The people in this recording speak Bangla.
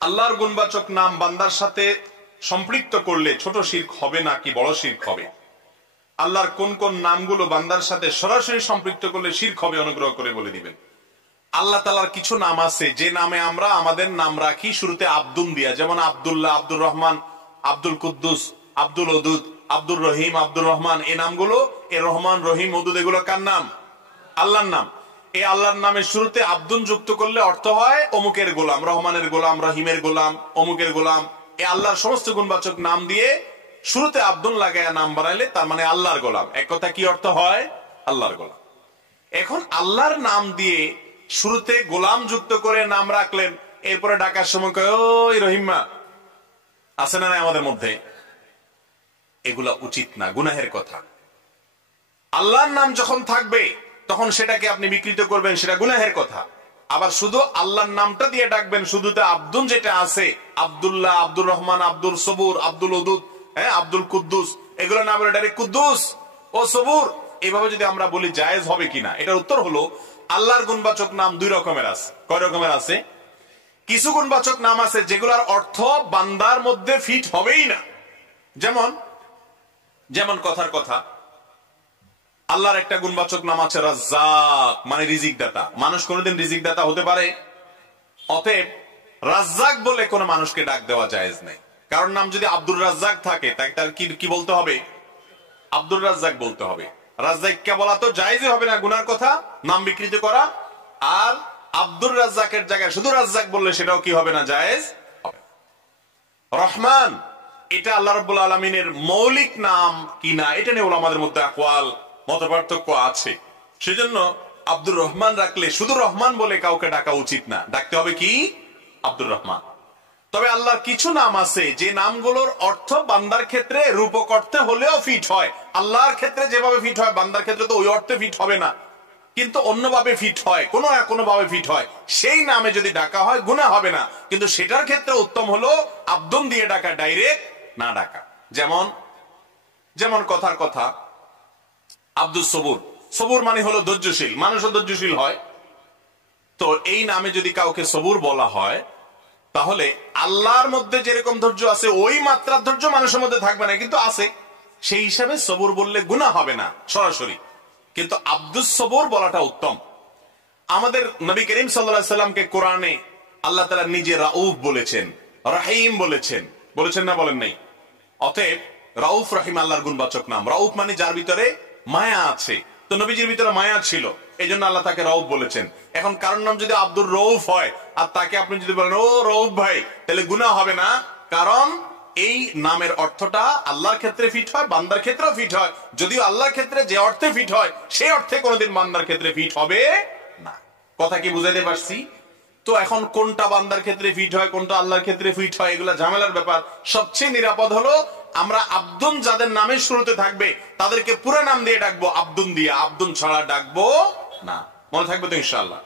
আল্লাহর গুণবাচক নাম বান্দার সাথে সম্পৃক্ত করলে ছোট শিরক হবে নাকি বড় শিরক হবে? আল্লাহর কোন কোন নামগুলো বান্দার সাথে সরাসরি সম্পৃক্ত করলে শিরক হবে, অনুগ্রহ করে বলে দিবেন। আল্লাহ তাআলার কিছু নাম আছে যে নামে আমরা আমাদের নাম রাখি শুরুতে আব্দুন দিয়া, যেমন আব্দুল্লাহ, আব্দুর রহমান, আব্দুল কুদ্দুস, আব্দুল ওদুদ, আব্দুর রহিম, আব্দুর রহমান। এই নামগুলো, এ রহমান, রহিম, ওদুদ, এগুলো কার নাম? আল্লাহর নাম। এই আল্লাহর নামের শুরুতে আব্দুন যুক্ত করলে অর্থ হয় অমুকের গোলাম, রহমানের গোলাম, রহিমের গোলাম, অমুকের গোলাম। এই আল্লাহর সমস্ত গুণবাচক নাম দিয়ে শুরুতে আব্দুন লাগায় নাম বানাইলে তার মানে আল্লাহর গোলাম। এক কথা কি অর্থ হয়? আল্লাহর গোলাম। এখন আল্লাহর নাম দিয়ে শুরুতে গোলাম যুক্ত করে নাম রাখলেন, এরপরে ডাকার সময় কয় ওই রহিমা, আছে না নাই আমাদের মধ্যে? এগুলা উচিত না, গুনাহের কথা। আল্লাহর নাম যখন থাকবে তখন সেটাকে আপনি বিকৃত করবেন, সেটা গুনাহের কথা। আবার শুধু আল্লাহর নামটা দিয়ে ডাকবেন, শুধুতে আব্দুন যেটা আছে, আব্দুল্লাহ, আব্দুর রহমান, আব্দুল সবুর, আব্দুল ওদুদ, আব্দুল কুদ্দুস, এগুলো না বলে ডাইরেক্ট কুদ্দুস ও সবুর, এইভাবে যদি আমরা বলি জায়েজ হবে কিনা? এটার উত্তর হলো আল্লাহর গুণবাচক নাম দুই রকমের আছে। কয় রকমের আছে? কিছু গুণবাচক নাম আছে যেগুলোর অর্থ বান্দার মধ্যে ফিট হবেই না। যেমন যেমন কথার কথা, আল্লাহর একটা গুণবাচক নাম আছে রাজ্জাক, মানে রিজিক দাতা। মানুষ কোনোদিন রিজিক দাতা হতে পারে? অতএব রাজ্জাক বলে কোন মানুষকে ডাক দেওয়া জায়েজ নেই। কারণ নাম যদি আব্দুর রাজ্জাক থাকে তাকে তার কি বলতে হবে? আব্দুর রাজ্জাক বলতে হবে। রাজ্জাক কে বলা তো জায়েজই হবে না, গুনার কথা, নাম বিকৃত করা। আর আব্দুর রাজ্জাকের জায়গায় শুধু রাজ্জাক বললে সেটাও কি হবে না? জায়েজ হবে। রহমান, এটা আল্লাহ রাব্বুল আলামিনের মৌলিক নাম কিনা এটা নিয়ে ওলামাদের মধ্যে আকওয়াল, মতপার্থক্য আছে। সেজন্য আব্দুর রহমান রাখলে শুধু রহমান বলে কাউকে ডাকা উচিত না, ডাকতে হবে কি? আব্দুর রহমান। তবে আল্লাহর কিছু নাম আছে যে নামগুলোর অর্থ বান্দার ক্ষেত্রে রূপক অর্থে হলেও ফিট হয়। আল্লাহর ক্ষেত্রে যেভাবে ফিট হয় বান্দার ক্ষেত্রে তো ওই অর্থে ফিট হবে না, কিন্তু অন্যভাবে ফিট হয়, কোনো না কোনো ভাবে ফিট হয়। সেই নামে যদি ডাকা হয় গুনাহ হবে না, কিন্তু সেটার ক্ষেত্রে উত্তম হলো আব্দুন দিয়ে ডাকা, ডাইরেক্ট না ডাকা। যেমন যেমন কথার কথা আব্দুল সবুর, সবুর মানে হলো ধৈর্যশীল, মানুষও ধৈর্যশীল হয়। তো এই নামে যদি কাউকে সবুর বলা হয় তাহলে আল্লাহর মধ্যে যেরকম ধৈর্য আছে ওই মাত্রার ধৈর্য মানুষের মধ্যে থাকবে না, কিন্তু আছে। সেই হিসাবে সবুর বললে গুনাহ হবে না সরাসরি, কিন্তু আব্দুস সবুর বলাটা উত্তম। আমাদের নবী করিম সাল্লাল্লাহু আলাইহি সাল্লামকে কোরআনে আল্লাহ তাআলা নিজে রাউফ বলেছেন, রহিম বলেছেন, বলেছেন না বলেন নাই? অতএব রাউফ রহিম আল্লাহর গুণবাচক নাম। রাউফ মানে যার ভিতরে মায়া আছে, তো নবীজির ভিতরে মায়া ছিল, এই জন্য আল্লাহ তাকে রাউফ বলেছেন। এখন কারোর নাম যদি আব্দুর রউফ হয় আর তাকে আপনি যদি বলেন ও রউফ ভাই, তাহলে গুনাহ হবে না, কারণ এই নামের অর্থটা আল্লাহর ক্ষেত্রে ফিট হয়, বান্দার ক্ষেত্রেও ফিট হয়। যদিও আল্লাহর ক্ষেত্রে যে অর্থে ফিট হয় সেই অর্থে কোনোদিন বান্দার ক্ষেত্রে ফিট হবে না। কথা কি বুঝাইতে পারছি? তো এখন কোনটা বান্দার ক্ষেত্রে ফিট হয়, কোনটা আল্লাহর ক্ষেত্রে ফিট হয়, এগুলা ঝামেলার ব্যাপার। সবচেয়ে নিরাপদ হলো আমরা আব্দুন যাদের নামের শুরুতে থাকবে তাদেরকে পুরো নাম দিয়ে ডাকবো, আব্দুন দিয়ে, আব্দুন ছাড়া ডাকবো না। মনে থাকবে তো ইনশাআল্লাহ?